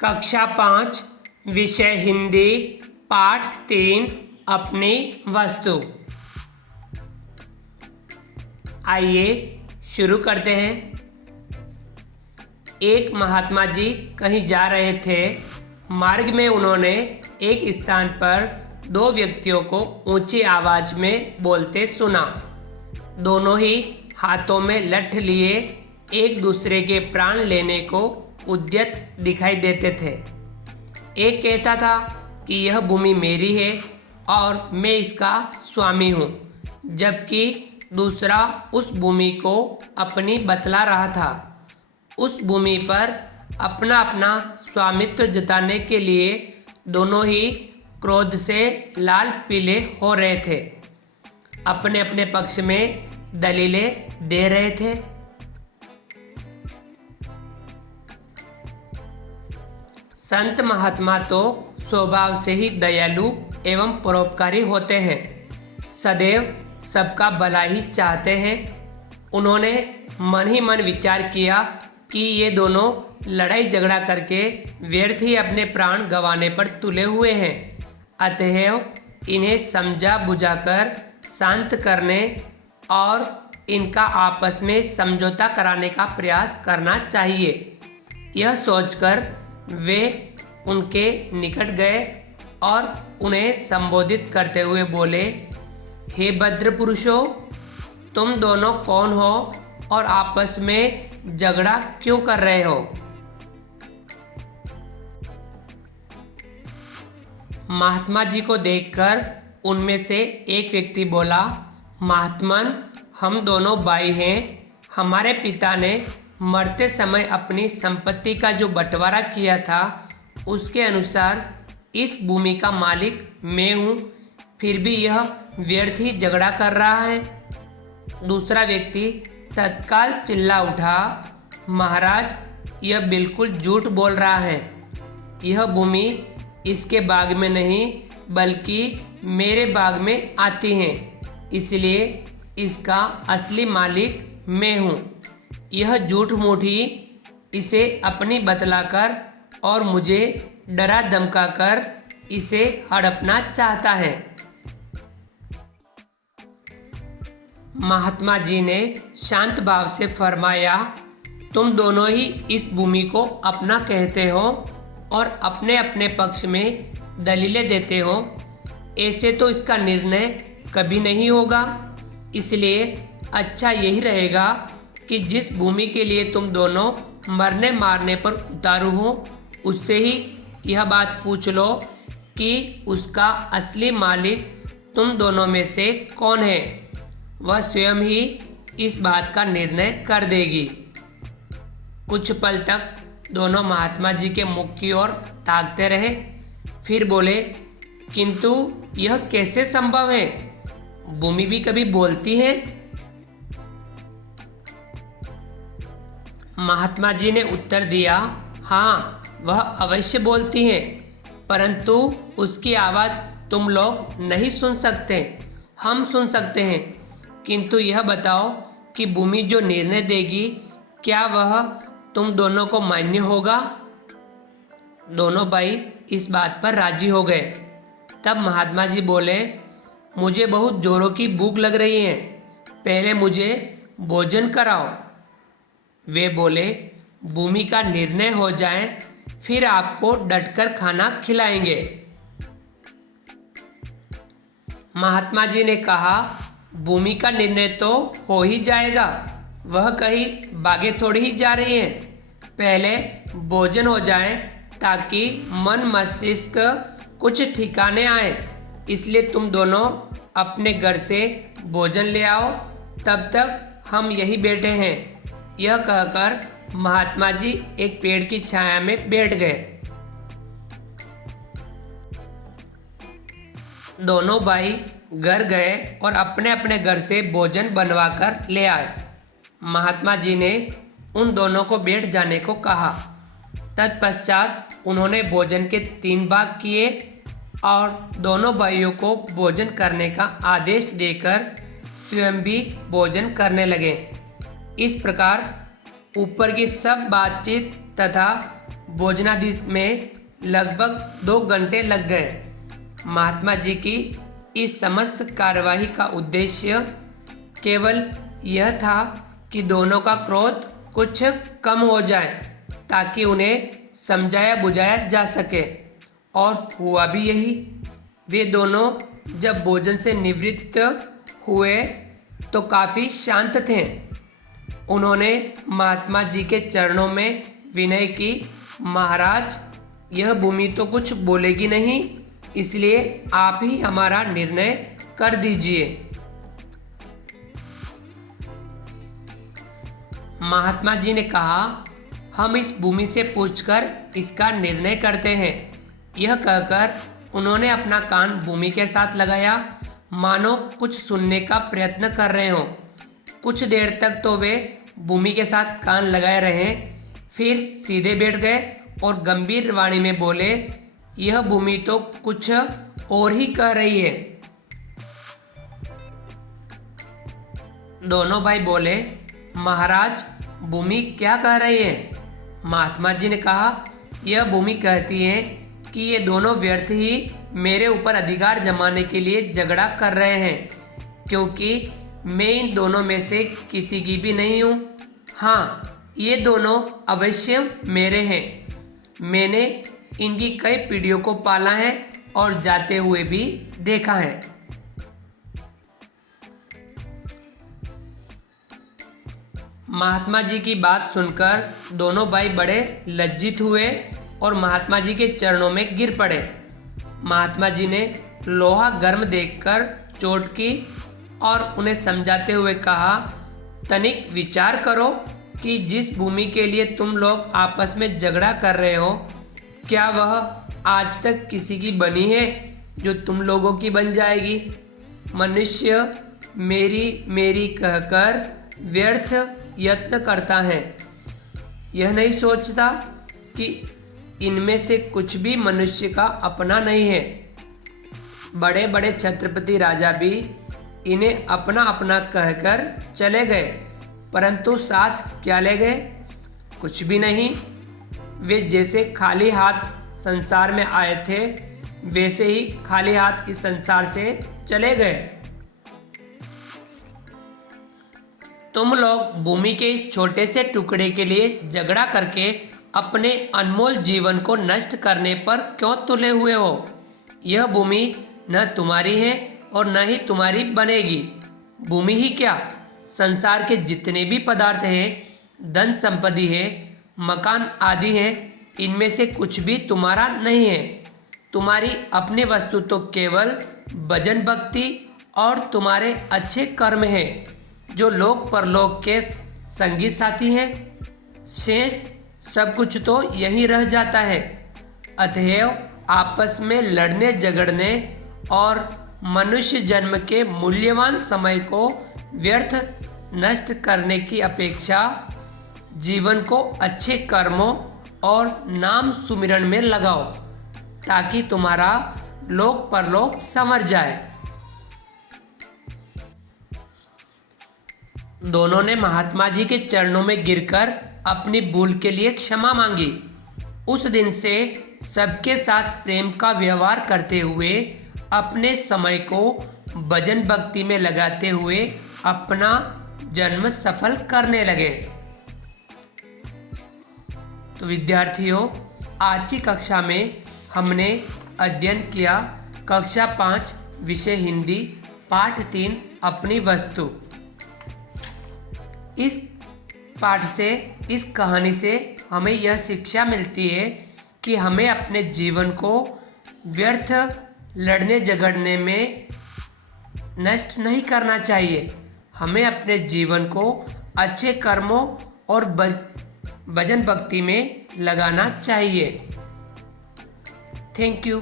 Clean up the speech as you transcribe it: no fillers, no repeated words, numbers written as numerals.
कक्षा 5 विषय हिंदी पाठ 3 अपनी वस्तु। आइए शुरू करते हैं। एक महात्मा जी कहीं जा रहे थे। मार्ग में उन्होंने एक स्थान पर दो व्यक्तियों को ऊंची आवाज में बोलते सुना। दोनों ही हाथों में लठ लिए एक दूसरे के प्राण लेने को उद्यत दिखाई देते थे। एक कहता था कि यह भूमि मेरी है और मैं इसका स्वामी हूँ, जबकि दूसरा उस भूमि को अपनी बतला रहा था। उस भूमि पर अपना अपना स्वामित्व जताने के लिए दोनों ही क्रोध से लाल पीले हो रहे थे। अपने अपने पक्ष में दलीलें दे रहे थे। संत महात्मा तो स्वभाव से ही दयालु एवं परोपकारी होते हैं, सदैव सबका भला ही चाहते हैं। उन्होंने मन ही मन विचार किया कि ये दोनों लड़ाई झगड़ा करके व्यर्थ ही अपने प्राण गंवाने पर तुले हुए हैं। अतएव इन्हें समझा बुझाकर शांत करने और इनका आपस में समझौता कराने का प्रयास करना चाहिए। यह सोचकर वे उनके निकट गए और उन्हें संबोधित करते हुए बोले, हे भद्र पुरुषों, तुम दोनों कौन हो और आपस में झगड़ा क्यों कर रहे हो? महात्मा जी को देखकर उनमें से एक व्यक्ति बोला, महात्मन, हम दोनों भाई हैं। हमारे पिता ने मरते समय अपनी संपत्ति का जो बंटवारा किया था उसके अनुसार इस भूमि का मालिक मैं हूँ, फिर भी यह व्यर्थ ही झगड़ा कर रहा है। दूसरा व्यक्ति तत्काल चिल्ला उठा, महाराज, यह बिल्कुल झूठ बोल रहा है। यह भूमि इसके बाग में नहीं बल्कि मेरे बाग में आती है, इसलिए इसका असली मालिक मैं हूँ। यह झूठ मूठ ही इसे अपनी बतलाकर और मुझे डरा धमकाकर इसे हड़पना चाहता है। महात्मा जी ने शांत भाव से फरमाया, तुम दोनों ही इस भूमि को अपना कहते हो और अपने अपने पक्ष में दलीलें देते हो। ऐसे तो इसका निर्णय कभी नहीं होगा। इसलिए अच्छा यही रहेगा कि जिस भूमि के लिए तुम दोनों मरने मारने पर उतारू हो उससे ही यह बात पूछ लो कि उसका असली मालिक तुम दोनों में से कौन है। वह स्वयं ही इस बात का निर्णय कर देगी। कुछ पल तक दोनों महात्मा जी के मुख की ओर ताकते रहे, फिर बोले, किंतु यह कैसे संभव है? भूमि भी कभी बोलती है? महात्मा जी ने उत्तर दिया, हाँ, वह अवश्य बोलती है, परंतु उसकी आवाज़ तुम लोग नहीं सुन सकते, हम सुन सकते हैं। किंतु यह बताओ कि भूमि जो निर्णय देगी, क्या वह तुम दोनों को मान्य होगा? दोनों भाई इस बात पर राजी हो गए। तब महात्मा जी बोले, मुझे बहुत जोरों की भूख लग रही है, पहले मुझे भोजन कराओ। वे बोले, भूमि का निर्णय हो जाए फिर आपको डटकर खाना खिलाएंगे। महात्मा जी ने कहा, भूमि का निर्णय तो हो ही जाएगा, वह कहीं भागे थोड़ी ही जा रही है। पहले भोजन हो जाए ताकि मन मस्तिष्क कुछ ठिकाने आए, इसलिए तुम दोनों अपने घर से भोजन ले आओ, तब तक हम यही बैठे हैं। यह कहकर महात्मा जी एक पेड़ की छाया में बैठ गए। दोनों भाई घर गए और अपने अपने घर से भोजन बनवाकर ले आए। महात्मा जी ने उन दोनों को बैठ जाने को कहा। तत्पश्चात उन्होंने भोजन के 3 भाग किए और दोनों भाइयों को भोजन करने का आदेश देकर स्वयं भी भोजन करने लगे। इस प्रकार ऊपर की सब बातचीत तथा भोजनादि में लगभग 2 घंटे लग गए। महात्मा जी की इस समस्त कार्यवाही का उद्देश्य केवल यह था कि दोनों का क्रोध कुछ कम हो जाए ताकि उन्हें समझाया बुझाया जा सके, और हुआ भी यही। वे दोनों जब भोजन से निवृत्त हुए तो काफ़ी शांत थे। उन्होंने महात्मा जी के चरणों में विनय की, महाराज, यह भूमि तो कुछ बोलेगी नहीं, इसलिए आप ही हमारा निर्णय कर दीजिए। महात्मा जी ने कहा, हम इस भूमि से पूछकर इसका निर्णय करते हैं। यह कहकर उन्होंने अपना कान भूमि के साथ लगाया, मानो कुछ सुनने का प्रयत्न कर रहे हों। कुछ देर तक तो वे भूमि के साथ कान लगाए रहे, फिर सीधे बैठ गए और गंभीर वाणी में बोले, यह भूमि तो कुछ और ही कह रही है। दोनों भाई बोले, महाराज, भूमि क्या कह रही है? महात्मा जी ने कहा, यह भूमि कहती है कि ये दोनों व्यर्थ ही मेरे ऊपर अधिकार जमाने के लिए झगड़ा कर रहे हैं, क्योंकि मैं इन दोनों में से किसी की भी नहीं हूँ। हाँ, ये दोनों अवश्य मेरे हैं। मैंने इनकी कई पीढ़ियों को पाला है और जाते हुए भी देखा है। महात्मा जी की बात सुनकर दोनों भाई बड़े लज्जित हुए और महात्मा जी के चरणों में गिर पड़े। महात्मा जी ने लोहा गर्म देखकर चोट की और उन्हें समझाते हुए कहा, तनिक विचार करो कि जिस भूमि के लिए तुम लोग आपस में झगड़ा कर रहे हो, क्या वह आज तक किसी की बनी है जो तुम लोगों की बन जाएगी? मनुष्य मेरी मेरी कहकर व्यर्थ यत्न करता है। यह नहीं सोचता कि इनमें से कुछ भी मनुष्य का अपना नहीं है। बड़े बड़े छत्रपति राजा भी इन्हें अपना अपना कहकर चले गए, परंतु साथ क्या ले गए? कुछ भी नहीं। वे जैसे खाली हाथ संसार में आए थे, वैसे ही खाली हाथ इस संसार से चले गए। तुम लोग भूमि के इस छोटे से टुकड़े के लिए झगड़ा करके अपने अनमोल जीवन को नष्ट करने पर क्यों तुले हुए हो? यह भूमि न तुम्हारी है और न ही तुम्हारी बनेगी। भूमि ही क्या, संसार के जितने भी पदार्थ हैं, धन संपत्ति है, मकान आदि हैं, इनमें से कुछ भी तुम्हारा नहीं है। तुम्हारी अपनी वस्तु तो केवल भजन भक्ति और तुम्हारे अच्छे कर्म हैं, जो लोक परलोक के संगी साथी हैं। शेष सब कुछ तो यही रह जाता है। अतएव आपस में लड़ने झगड़ने और मनुष्य जन्म के मूल्यवान समय को व्यर्थ नष्ट करने की अपेक्षा जीवन को अच्छे कर्मों और नाम सुमिरन में लगाओ, ताकि तुम्हारा लोक परलोक संवर जाए। दोनों ने महात्मा जी के चरणों में गिरकर अपनी भूल के लिए क्षमा मांगी। उस दिन से सबके साथ प्रेम का व्यवहार करते हुए अपने समय को भजन भक्ति में लगाते हुए अपना जन्म सफल करने लगे। तो विद्यार्थियों, आज की कक्षा में हमने अध्ययन किया कक्षा 5 विषय हिंदी पाठ 3 अपनी वस्तु। इस पाठ से, इस कहानी से हमें यह शिक्षा मिलती है कि हमें अपने जीवन को व्यर्थ लड़ने झगड़ने में नष्ट नहीं करना चाहिए। हमें अपने जीवन को अच्छे कर्मों और भजन भक्ति में लगाना चाहिए। Thank you.